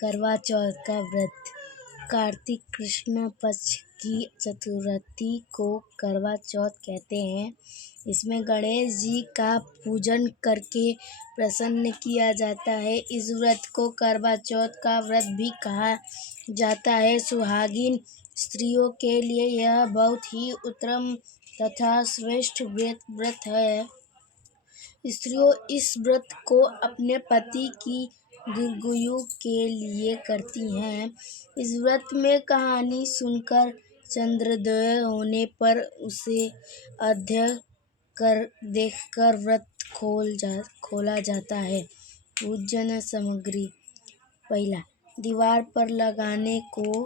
करवा चौथ का व्रत। कार्तिक कृष्ण पक्ष की चतुर्थी को करवा चौथ कहते हैं। इसमें गणेश जी का पूजन करके प्रसन्न किया जाता है। इस व्रत को करवा चौथ का व्रत भी कहा जाता है। सुहागिन स्त्रियों के लिए यह बहुत ही उत्तम तथा श्रेष्ठ व्रत है। स्त्रियों इस व्रत को अपने पति की दीर्घायु के लिए करती हैं। इस व्रत में कहानी सुनकर चंद्रोदय होने पर उसे अध्ययन कर देखकर व्रत खोला जाता है। पूजन सामग्री: पहला, दीवार पर लगाने को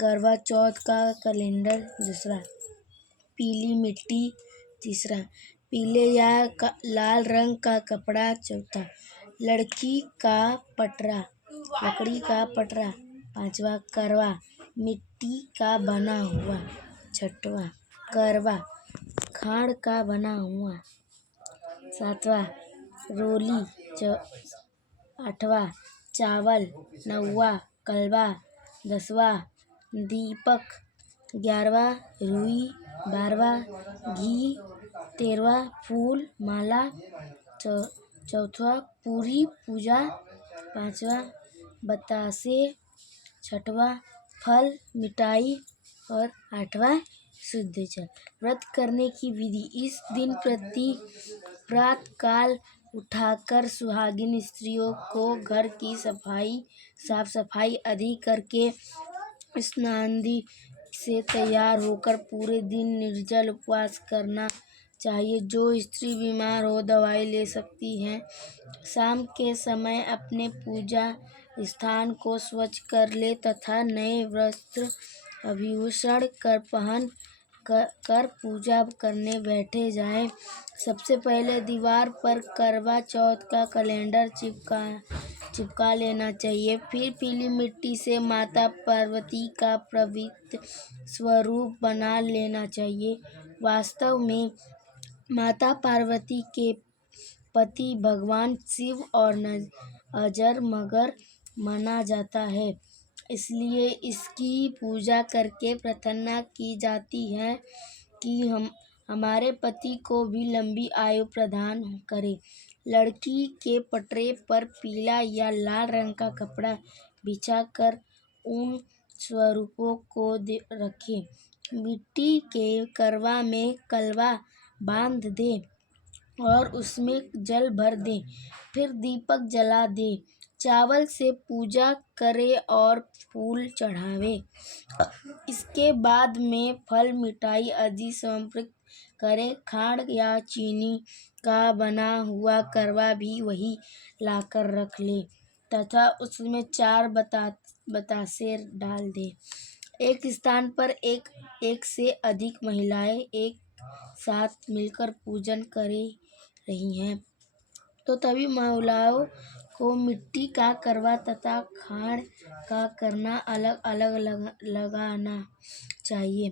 करवा चौथ का कैलेंडर। दूसरा, पीली मिट्टी। तीसरा, पीले या लाल रंग का कपड़ा। चौथा, लकड़ी का पटरा। पांचवा, करवा मिट्टी का बना हुआ। छठवां, करवा खाड़ का बना हुआ। सातवां, रोली। आठवां, चावल। नौवां, कलवा। 10वां, दीपक। 11वां, रुई। 12वां, घी। 13वां, फूल माला। 14वां, पूरी पूजा। 15वां, बतासे। 16वां, फल मिठाई। और 8वां, शुद्ध जल। व्रत करने की विधि: इस दिन प्रातः काल उठकर सुहागिन स्त्रियों को घर की साफ सफाई आदि करके स्नानादि से तैयार होकर पूरे दिन निर्जल उपवास करना चाहिए। जो स्त्री बीमार हो दवाई ले सकती है। शाम के समय अपने पूजा स्थान को स्वच्छ कर ले तथा नए वस्त्र आभूषण पहन कर पूजा करने बैठ जाए। सबसे पहले दीवार पर करवा चौथ का कैलेंडर चिपका लेना चाहिए। फिर पीली मिट्टी से माता पार्वती का पवित्र स्वरूप बना लेना चाहिए। वास्तव में माता पार्वती के पति भगवान शिव और अजर मगर माना जाता है, इसलिए इसकी पूजा करके प्रार्थना की जाती है कि हमारे पति को भी लंबी आयु प्रदान करे। लकड़ी के पटरे पर पीला या लाल रंग का कपड़ा बिछाकर उन स्वरूपों को रखें। मिट्टी के करवा में कलवा बांध दें और उसमें जल भर दें। फिर दीपक जला दें। चावल से पूजा करें और फूल चढ़ावें। इसके बाद में फल मिठाई आदि समर्पित करें। खाड़ या चीनी का बना हुआ करवा भी वहीं लाकर रख लें तथा उसमें 4 बतासे डाल दें। एक स्थान पर एक से अधिक महिलाएं एक साथ मिलकर पूजन कर रही हैं तो सभी महिलाओं को मिट्टी का करवा तथा खाड़ का करवा अलग अलग लगाना चाहिए।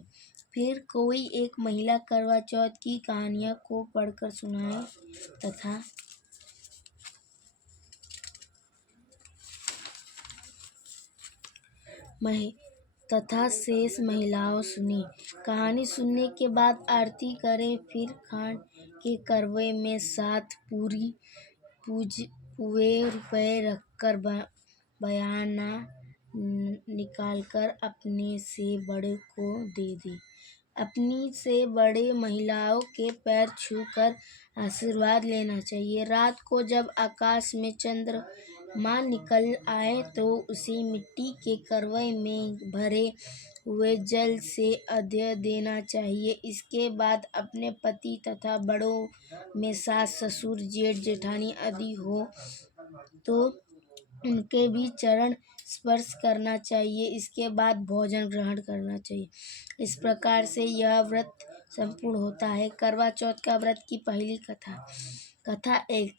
फिर कोई एक महिला करवा चौथ की कहानियों को पढ़कर सुनाए तथा शेष महिलाओं सुने। कहानी सुनने के बाद आरती करें। फिर खाड़ के करवे में 7 पुए रुपए रखकर बयाना निकालकर अपने से बड़े को दे दें। अपनी से बड़े महिलाओं के पैर छूकर आशीर्वाद लेना चाहिए। रात को जब आकाश में चंद्रमा निकल आए तो उसे मिट्टी के करवे में भरे हुए जल से अर्घ्य देना चाहिए। इसके बाद अपने पति तथा बड़ों में सास ससुर जेठ जेठानी आदि हो तो उनके भी चरण स्पर्श करना चाहिए। इसके बाद भोजन ग्रहण करना चाहिए। इस प्रकार से यह व्रत संपूर्ण होता है। करवा चौथ का व्रत की पहली कथा 1।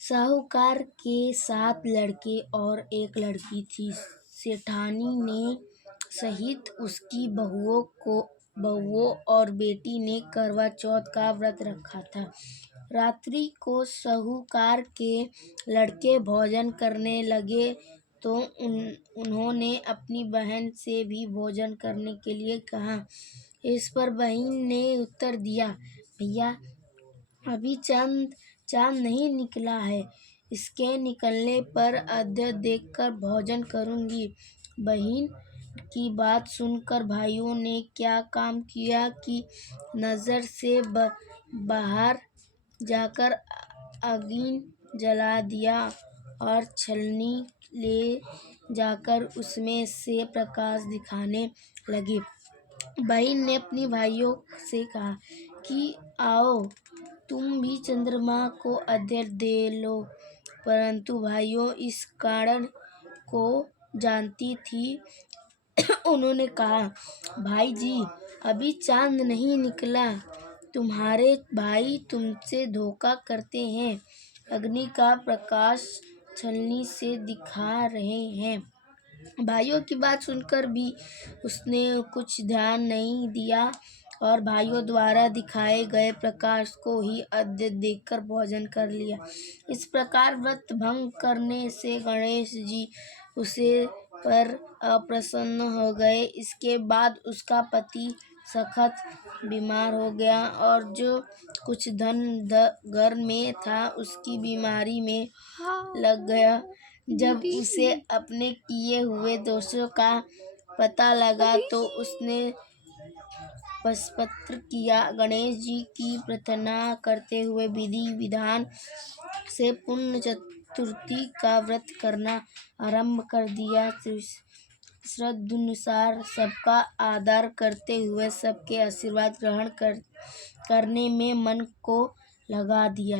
साहूकार के 7 लड़के और 1 लड़की थी। सेठानी ने सहित उसकी बहुओं और बेटी ने करवा चौथ का व्रत रखा था। रात्रि को साहूकार के लड़के भोजन करने लगे तो उन्होंने अपनी बहन से भी भोजन करने के लिए कहा। इस पर बहन ने उत्तर दिया, भैया अभी चांद नहीं निकला है, इसके निकलने पर अद्य देखकर भोजन करूंगी। बहन की बात सुनकर भाइयों ने क्या काम किया कि नज़र से बाहर जाकर अग्नि जला दिया और छलनी ले जाकर उसमें से प्रकाश दिखाने लगे। बहन ने अपनी भाइयों से कहा कि आओ तुम भी चंद्रमा को अर्घ्य दे लो, परंतु भाइयों इस कारण को जानती थी। उन्होंने कहा, भाई जी अभी चांद नहीं निकला, तुम्हारे भाई तुमसे धोखा करते हैं, अग्नि का प्रकाश छलनी से दिखा रहे हैं। भाइयों की बात सुनकर भी उसने कुछ ध्यान नहीं दिया और भाइयों द्वारा दिखाए गए प्रकाश को ही अर्घ्य देकर भोजन कर लिया। इस प्रकार व्रत भंग करने से गणेश जी उसे पर अप्रसन्न हो गए। इसके बाद उसका पति सखत बीमार हो गया और जो कुछ धन घर में था उसकी बीमारी में लग गया। जब उसे अपने किए हुए दोषों का पता लगा तो उसने पश्चाताप किया। गणेश जी की प्रार्थना करते हुए विधि विधान से पुण्य चतुर्थी का व्रत करना आरंभ कर दिया। श्रद्धानुसार सबका आदर करते हुए सबके आशीर्वाद ग्रहण करने में मन को लगा दिया।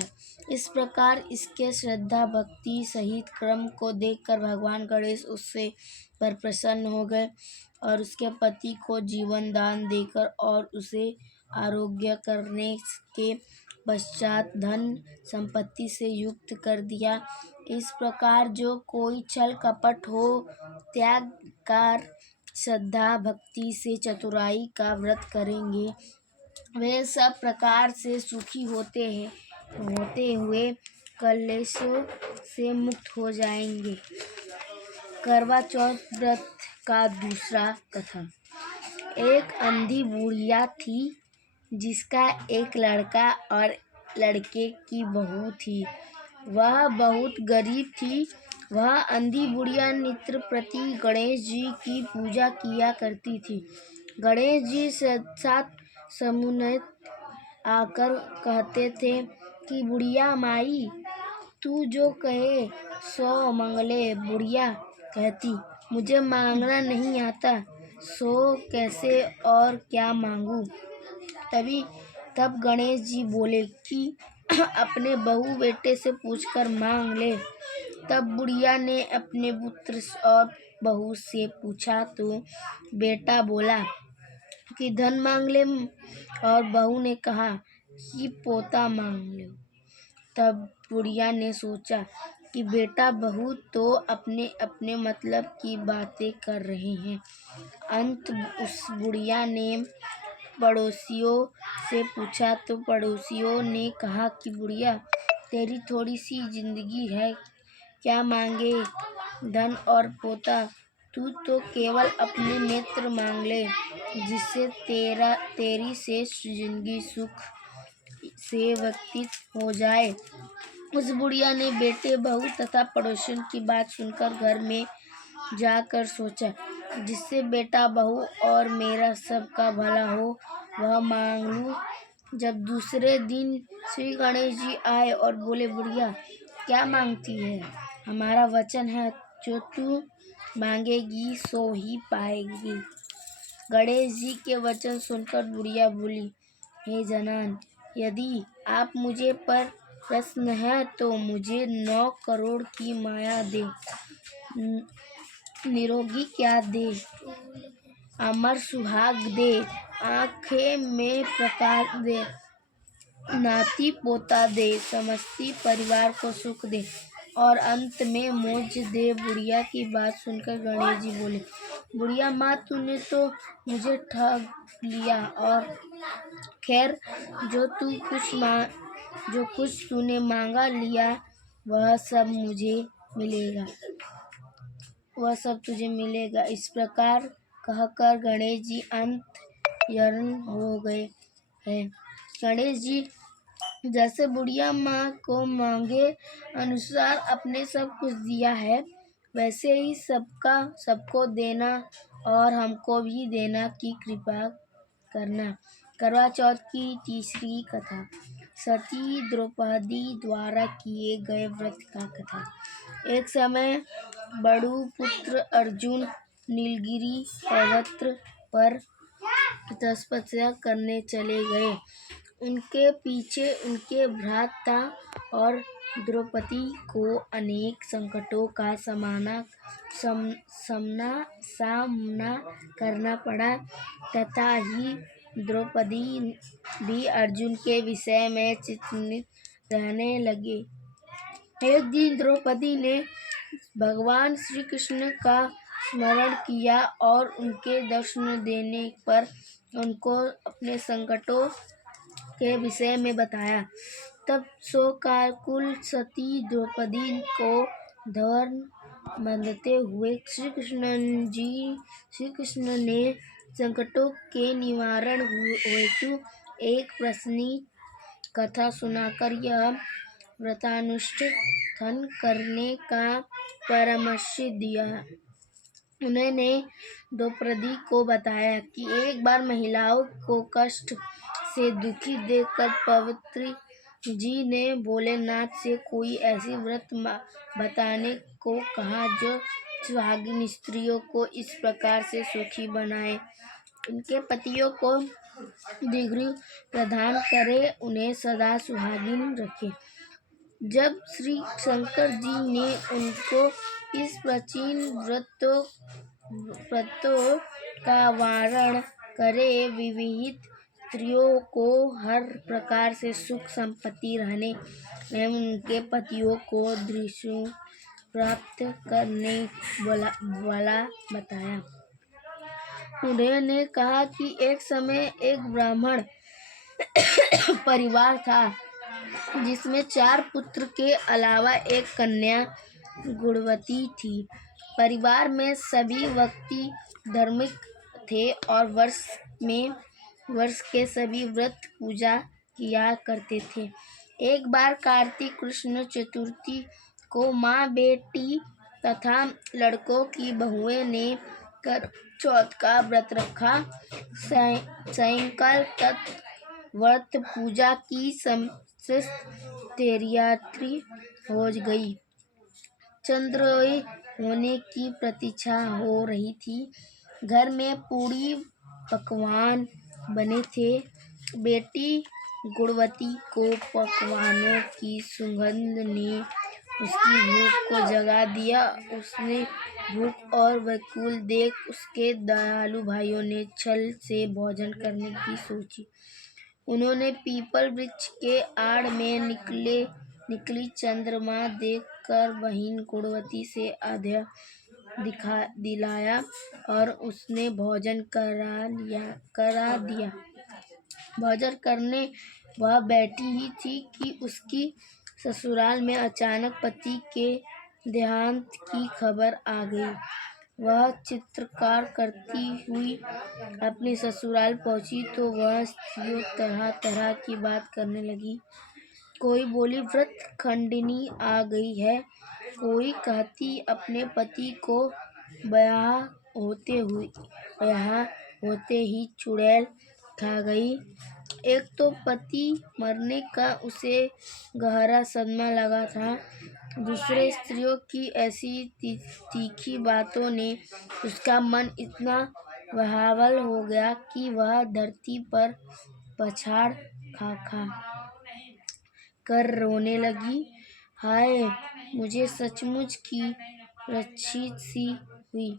इस प्रकार इसके श्रद्धा भक्ति सहित क्रम को देखकर भगवान गणेश उससे पर प्रसन्न हो गए और उसके पति को जीवन दान देकर और उसे आरोग्य करने के पश्चात धन संपत्ति से युक्त कर दिया। इस प्रकार जो कोई छल कपट हो त्याग कर श्रद्धा भक्ति से चतुराई का व्रत करेंगे, वे सब प्रकार से सुखी होते हुए कलेशों से मुक्त हो जाएंगे। करवा चौथ व्रत का दूसरा कथा। एक अंधी बुढ़िया थी जिसका एक लड़का और लड़के की बहू थी। वह बहुत गरीब थी। वह अंधी बुढ़िया नित्य प्रति गणेश जी की पूजा किया करती थी। गणेश जी साथ समुन्नत आकर कहते थे कि बुढ़िया माई तू जो कहे सो मंगले। बुढ़िया कहती, मुझे मांगना नहीं आता, सो कैसे और क्या मांगू। तब गणेश जी बोले कि अपने बहू बेटे से पूछकर मांग ले। तब बुढ़िया ने अपने पुत्र और बहू से पूछा तो बेटा बोला कि धन मांग ले और बहू ने कहा कि पोता मांग लो। तब बुढ़िया ने सोचा कि बेटा बहू तो अपने अपने मतलब की बातें कर रहे हैं। अंत उस बुढ़िया ने पड़ोसियों से पूछा तो पड़ोसियों ने कहा कि बुढ़िया तेरी थोड़ी सी जिंदगी है, क्या मांगे धन और पोता, तू तो केवल अपने नेत्र मांग ले जिससे तेरी शेष जिंदगी सुख से व्यतीत हो जाए। उस बुढ़िया ने बेटे बहू तथा पड़ोसियों की बात सुनकर घर में जाकर सोचा, जिससे बेटा बहू और मेरा सबका भला हो वह मांग लूं। जब दूसरे दिन श्री गणेश जी आए और बोले, बुढ़िया क्या मांगती है, हमारा वचन है जो तू मांगेगी सो ही पाएगी। गणेश जी के वचन सुनकर बुढ़िया बोली, हे जनान, यदि आप मुझे पर प्रसन्न है तो मुझे 9 करोड़ की माया दे, निरोगी क्या दे, अमर सुहाग दे, आंखें में प्रकाश दे, नाती पोता दे, समस्त परिवार को सुख दे और अंत में मोक्ष दे। बुढ़िया की बात सुनकर गणेश जी बोले, बुढ़िया माँ तूने तो मुझे ठग लिया और खैर जो कुछ तूने मांगा लिया वह सब मुझे मिलेगा। वह सब तुझे मिलेगा। इस प्रकार कहकर गणेश जी अंतर्धान हो गए हैं। गणेश जी जैसे बुढ़िया माँ को मांगे अनुसार अपने सब कुछ दिया है, वैसे ही सबको देना और हमको भी देना की कृपा करना। करवा चौथ की तीसरी कथा, सती द्रौपदी द्वारा किए गए व्रत का कथा। एक समय बड़ू पुत्र अर्जुन नीलगिरी पर्वत पर तपस्या करने चले गए। उनके पीछे उनके भ्राता और द्रौपदी को अनेक संकटों का सामना करना पड़ा तथा ही द्रौपदी भी अर्जुन के विषय में चिंतित रहने लगे। एक दिन द्रौपदी ने भगवान श्री कृष्ण का स्मरण किया और उनके दर्शन देने पर उनको अपने संकटों के विषय में बताया। तब शोकाकुल सती द्रौपदी को धैर्य बांधते हुए श्री कृष्ण ने संकटों के निवारण हेतु एक प्रश्नी कथा सुनाकर यह व्रतानुष्ठान करने का परामर्श दिया। उन्होंने द्रौपदी को बताया कि एक बार महिलाओं को कष्ट से दुखी देखकर पवित्र जी ने भोलेनाथ से कोई ऐसी व्रत बताने को कहा जो सुहागिन स्त्रियों को इस प्रकार से सुखी बनाए, उनके पतियों को दीर्घायु प्रदान करे, उन्हें सदा सुहागिन रखे। जब श्री शंकर जी ने उनको इस प्राचीन व्रतों का वर्णन करे, विवाहित स्त्रियों को हर प्रकार से सुख संपत्ति रहने एवं उनके पतियों को दीर्घायु प्राप्त करने वाला बताया। उन्होंने कहा कि एक समय एक ब्राह्मण परिवार था जिसमें 4 पुत्र के अलावा एक कन्या गुणवती थी। परिवार में सभी व्यक्ति धार्मिक थे और वर्ष के सभी व्रत पूजा किया करते थे। एक बार कार्तिक कृष्ण चतुर्थी को माँ बेटी तथा लड़कों की बहुएं ने कर चौथ का व्रत रखा। सायंकाल तक व्रत पूजा की समस्त तैयारी हो गई। चंद्रोदय होने की प्रतीक्षा हो रही थी। घर में पूरी पकवान बने थे। बेटी गुणवती को पकवानों की सुगंध ने उसकी भूख को जगा दिया। उसने भूख और व्याकुल देख उसके दयालु भाइयों ने छल से भोजन करने की सोची। उन्होंने पीपल वृक्ष के आड़ में निकली चंद्रमा देखकर बहन गुणवती से आज्ञा दिलाया और उसने भोजन करा दिया। भोजन करने वह बैठी ही थी कि उसकी ससुराल में अचानक पति के देहांत की खबर आ गई। वह चित्कार करती हुई अपने ससुराल पहुंची तो वह स्त्रियों तरह तरह की बात करने लगी। कोई बोली व्रत खंडनी आ गई है, कोई कहती अपने पति को ब्याह होते ही चुड़ैल खा गई। एक तो पति मरने का उसे गहरा सदमा लगा था, दूसरे स्त्रियों की ऐसी तीखी बातों ने उसका मन इतना व्याकुल हो गया कि वह धरती पर पछाड़ खा कर रोने लगी। हाय, मुझे सचमुच की रक्षित सी हुई।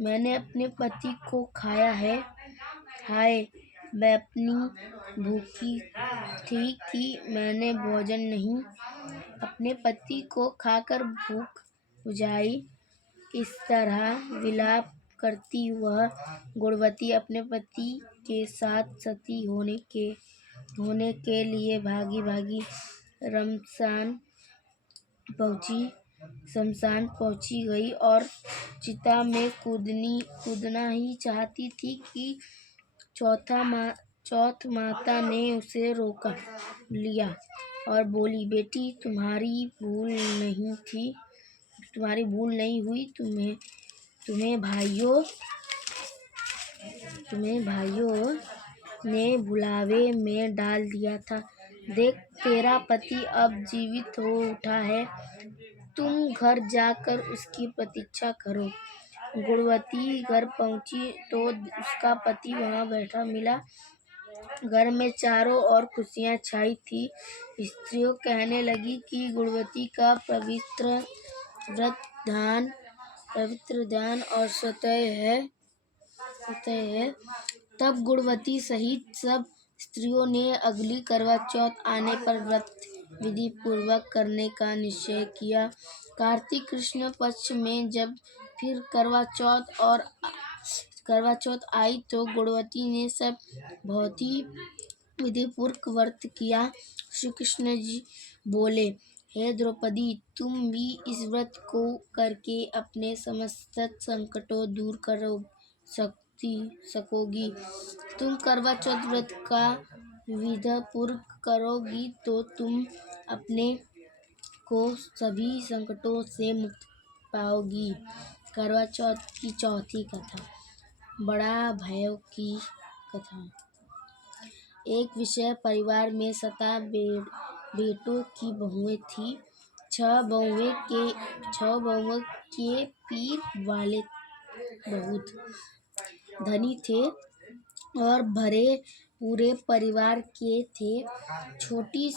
मैंने अपने पति को खाया है। हाय, मैं अपनी भूखी थी कि मैंने भोजन नहीं अपने पति को खाकर भूख बुझाई। इस तरह विलाप करती वह गुणवती अपने पति के साथ सती होने के लिए भागी भागी श्मशान पहुंची। शमशान पहुंची गई और चिता में कूदना ही चाहती थी कि चौथ माता ने उसे रोक लिया और बोली, बेटी तुम्हारी भूल नहीं हुई। तुम्हें भाइयों ने भुलावे में डाल दिया था। देख, तेरा पति अब जीवित हो उठा है। तुम घर जाकर उसकी प्रतीक्षा करो। गुणवती घर पहुंची तो उसका पति वहां बैठा मिला। घर में चारों ओर खुशियां छाई थी। स्त्रियों कहने लगी कि गुणवती का पवित्र ध्यान और सत्य है। तब गुणवती सहित सब स्त्रियों ने अगली करवा चौथ आने पर व्रत विधि पूर्वक करने का निश्चय किया। कार्तिक कृष्ण पक्ष में जब फिर करवा चौथ आई तो गुणवती ने सब बहुत ही विधिपूर्वक व्रत किया। श्री कृष्ण जी बोले, हे द्रौपदी, तुम भी इस व्रत को करके अपने समस्त संकटों दूर कर सकोगी। तुम करवा चौथ व्रत का विधिपूर्वक करोगी तो तुम अपने को सभी संकटों से मुक्त पाओगी। करवा चौथ की चौथी कथा, बड़ा भैरव की कथा। एक विषय परिवार में 7 बेटों की बहुएं थी। 6 बहुओं के पीर वाले बहुत धनी थे और भरे पूरे परिवार के थे। छोटी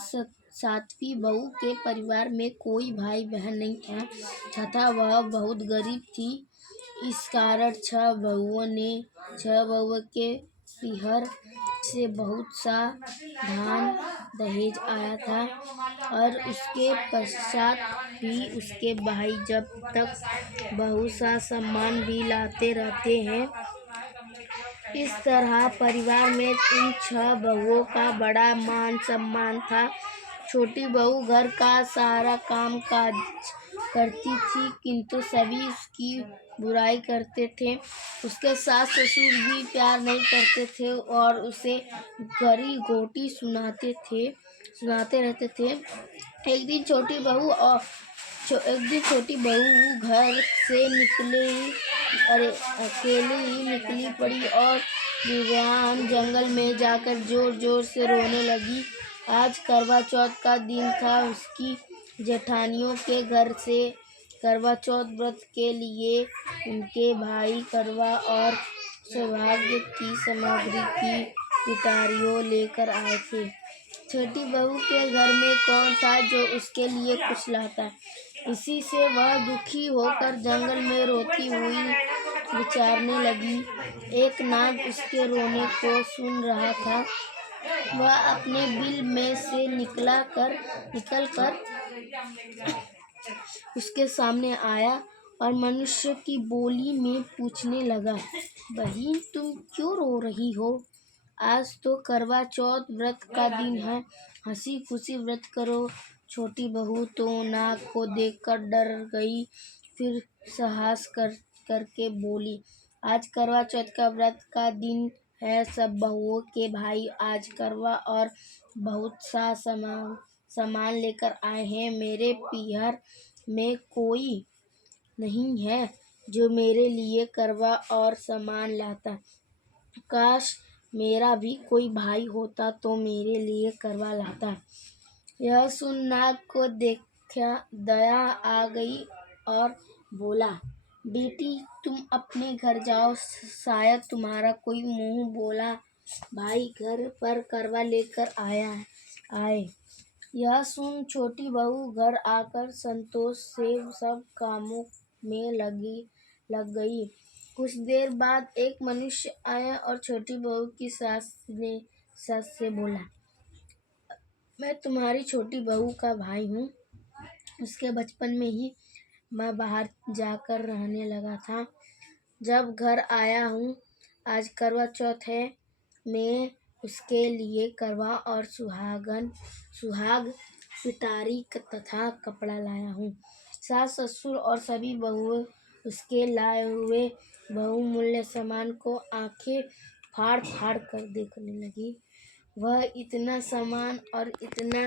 7वीं बहू के परिवार में कोई भाई बहन नहीं था तथा वह बहुत गरीब थी। इस कारण 6 बहुओं के पीहर से बहुत सा धान दहेज आया था और उसके पश्चात भी उसके भाई जब तक बहुत सा सामान भी लाते रहते हैं। इस तरह परिवार में इन 6 बहुओं का बड़ा मान सम्मान था। छोटी बहू घर का सारा काम काज करती थी किंतु सभी उसकी बुराई करते थे। उसके सास ससुर भी प्यार नहीं करते थे और उसे गरी घोटी सुनाते रहते थे। एक दिन छोटी बहू घर से अकेले ही निकली पड़ी और विरान जंगल में जाकर जोर जोर से रोने लगी। आज करवा चौथ का दिन था। उसकी जेठानियों के घर से करवा चौथ व्रत के लिए उनके भाई करवा और सौभाग्य की सामग्री की पिटारियों लेकर आए थे। छोटी बहू के घर में कौन था जो उसके लिए कुछ लाता। इसी से वह दुखी होकर जंगल में रोती हुई विचारने लगी। एक नाग उसके रोने को सुन रहा था। वह अपने बिल में से निकल कर उसके सामने आया और मनुष्य की बोली में पूछने लगा, बहन, तुम क्यों रो रही हो? आज तो करवा चौथ व्रत का दिन है। हंसी खुशी व्रत करो। छोटी बहू तो नाग को देखकर डर गई, फिर साहस करके बोली, आज करवा चौथ का व्रत का दिन है। सब बहुओं के भाई आज करवा और बहुत सा सामान लेकर आए हैं। मेरे पीहर में कोई नहीं है जो मेरे लिए करवा और सामान लाता। काश मेरा भी कोई भाई होता तो मेरे लिए करवा लाता। यह सुन नाग को दया आ गई और बोला, बेटी, तुम अपने घर जाओ। शायद तुम्हारा कोई मुंह बोला भाई घर पर करवा लेकर आए। यह सुन छोटी बहू घर आकर संतोष से सब कामों में लग गई। कुछ देर बाद एक मनुष्य आया और छोटी बहू की सास से बोला, मैं तुम्हारी छोटी बहू का भाई हूँ। उसके बचपन में ही मैं बाहर जाकर रहने लगा था। जब घर आया हूँ, आज करवा चौथ है। मैं उसके लिए करवा और सुहाग पिटारी तथा कपड़ा लाया हूँ। सास ससुर और सभी बहुएं उसके लाए हुए बहुमूल्य सामान को आंखें फाड़ फाड़ कर देखने लगी। वह इतना सामान और इतना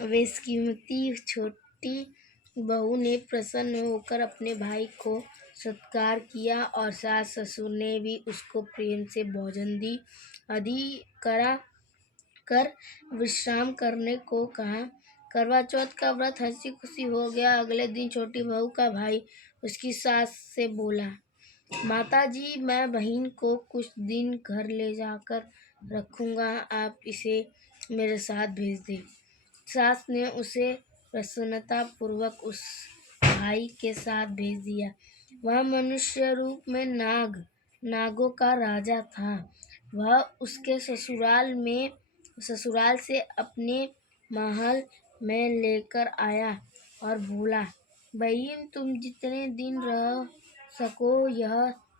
बेशकीमती। छोटी बहू ने प्रसन्न होकर अपने भाई को सत्कार किया और सास ससुर ने भी उसको प्रेम से भोजन दी आदि करा कर विश्राम करने को कहा। करवा चौथ का व्रत हंसी खुशी हो गया। अगले दिन छोटी बहू का भाई उसकी सास से बोला, माता जी, मैं बहन को कुछ दिन घर ले जाकर रखूंगा, आप इसे मेरे साथ भेज दें। सास ने उसे प्रसन्नता पूर्वक उस भाई के साथ भेज दिया। वह मनुष्य रूप में नागों का राजा था। वह उसके ससुराल से अपने महल में लेकर आया और बोला, बहन, तुम जितने दिन रह सको यह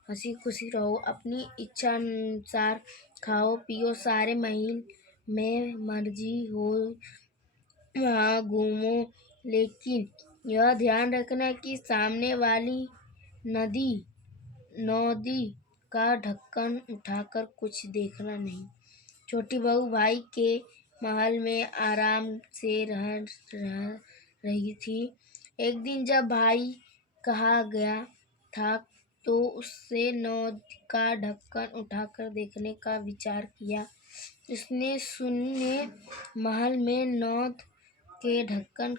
हंसी खुशी रहो, अपनी इच्छा अनुसार खाओ पियो, सारे महल में मर्जी हो वहाँ घूमो, लेकिन यह ध्यान रखना कि सामने वाली नदी का ढक्कन उठाकर कुछ देखना नहीं। छोटी बहू भाई के महल में आराम से रह रही थी। एक दिन जब भाई कहा गया था तो उसने नौद का ढक्कन उठाकर देखने का विचार किया। उसने सुने महल में नौद के ढक्कन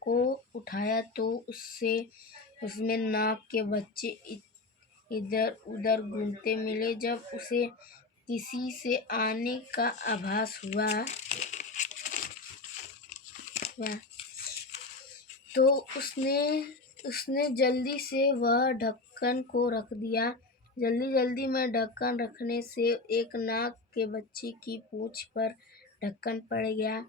को उठाया तो उसमें नाग के बच्चे इधर उधर घूमते मिले। जब उसे किसी से आने का आभास हुआ तो उसने जल्दी से वह ढक्कन को रख दिया। जल्दी में ढक्कन रखने से एक नाग के बच्चे की पूंछ पर ढक्कन पड़ गया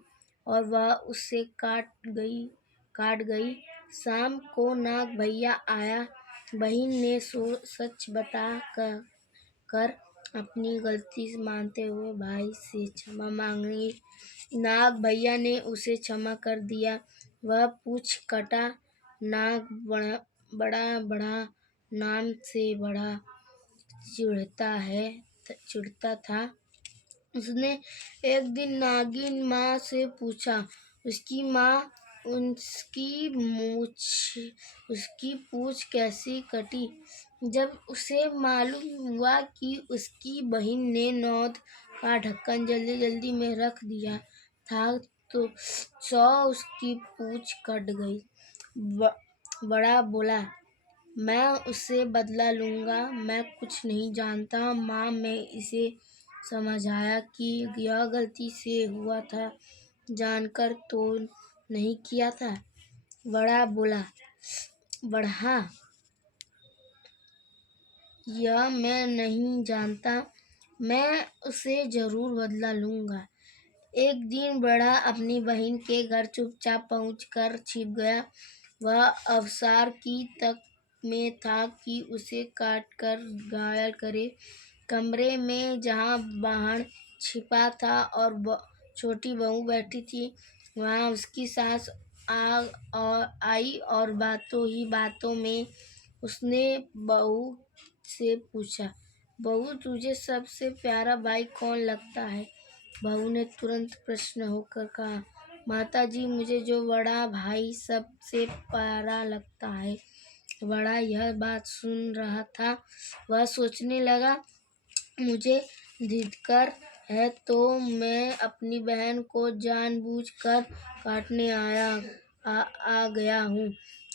और वह उससे काट गई। शाम को नाग भैया आया। बहन ने सच बता कर अपनी गलती मानते हुए भाई से क्षमा मांगी। नाग भैया ने उसे क्षमा कर दिया। वह पूंछ कटा नाग बड़ा नाम से बड़ा चिढ़ता था। उसने एक दिन नागिन माँ से पूछा। उसकी माँ उसकी पूंछ कैसी कटी। जब उसे मालूम हुआ कि उसकी बहन ने नौद का ढक्कन जल्दी में रख दिया था तो उसकी पूंछ कट गई। बड़ा बोला, मैं उससे बदला लूँगा, मैं कुछ नहीं जानता। माँ ने इसे समझाया कि यह गलती से हुआ था, जानकर तो नहीं किया था। बड़ा बोला, बढ़ा, यह मैं नहीं जानता, मैं उसे जरूर बदला लूँगा। एक दिन बड़ा अपनी बहन के घर चुपचाप पहुंचकर छिप गया। वह अवसर की तक में था कि उसे काट कर घायल करे। कमरे में जहाँ बाहर छिपा था और छोटी बहू बैठी थी, वहाँ उसकी सास आई और बातों ही बातों में उसने बहू से पूछा, बहू, तुझे सबसे प्यारा भाई कौन लगता है? बहू ने तुरंत प्रसन्न होकर कहा, माता जी, मुझे जो बड़ा भाई सबसे प्यारा लगता है। बड़ा यह बात सुन रहा था। वह सोचने लगा, मुझे धिक्कार है तो मैं अपनी बहन को जानबूझकर काटने आ गया हूँ।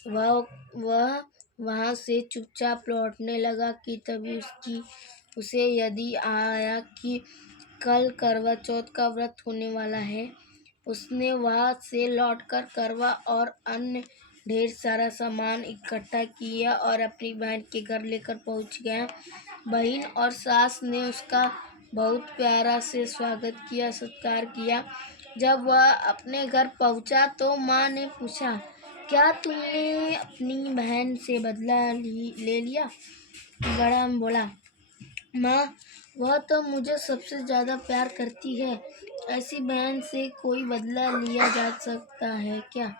वह वहाँ से चुपचाप लौटने लगा कि तभी उसे याद आया कि कल करवा चौथ का व्रत होने वाला है। उसने वहाँ से लौटकर करवा और अन्य ढेर सारा सामान इकट्ठा किया और अपनी बहन के घर लेकर पहुँच गया। बहन और सास ने उसका बहुत प्यारा से स्वागत किया, सत्कार किया। जब वह अपने घर पहुँचा तो माँ ने पूछा, क्या तुमने अपनी बहन से बदला ले लिया? बड़ा बोला, माँ, वह तो मुझे सबसे ज़्यादा प्यार करती है। ऐसी बहन से कोई बदला लिया जा सकता है क्या?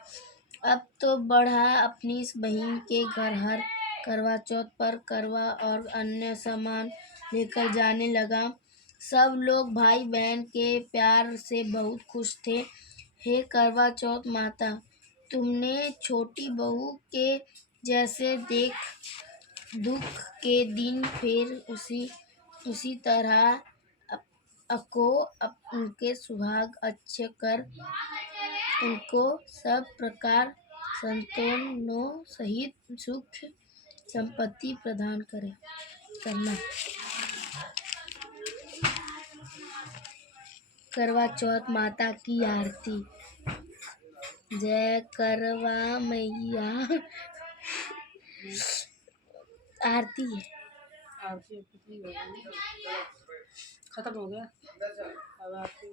अब तो बढ़ा अपनी इस बहन के घर हर करवा चौथ पर करवा और अन्य सामान लेकर जाने लगा। सब लोग भाई बहन के प्यार से बहुत खुश थे। हे करवा चौथ माता, तुमने छोटी बहू के जैसे दुख के दिन फिर उसी तरह उनके सुहाग अच्छे कर उनको सब प्रकार संतानों सहित सुख संपत्ति प्रदान करना। करवा चौथ माता की आरती। जय करवा मैया। आरती है। खत्म हो गया। अब आरती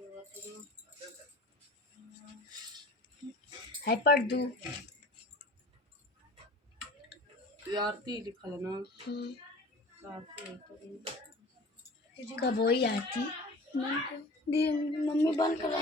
है पढ़ दू। आरती लिखा है ना। कब हुई आरती? मम्मी बंद करा।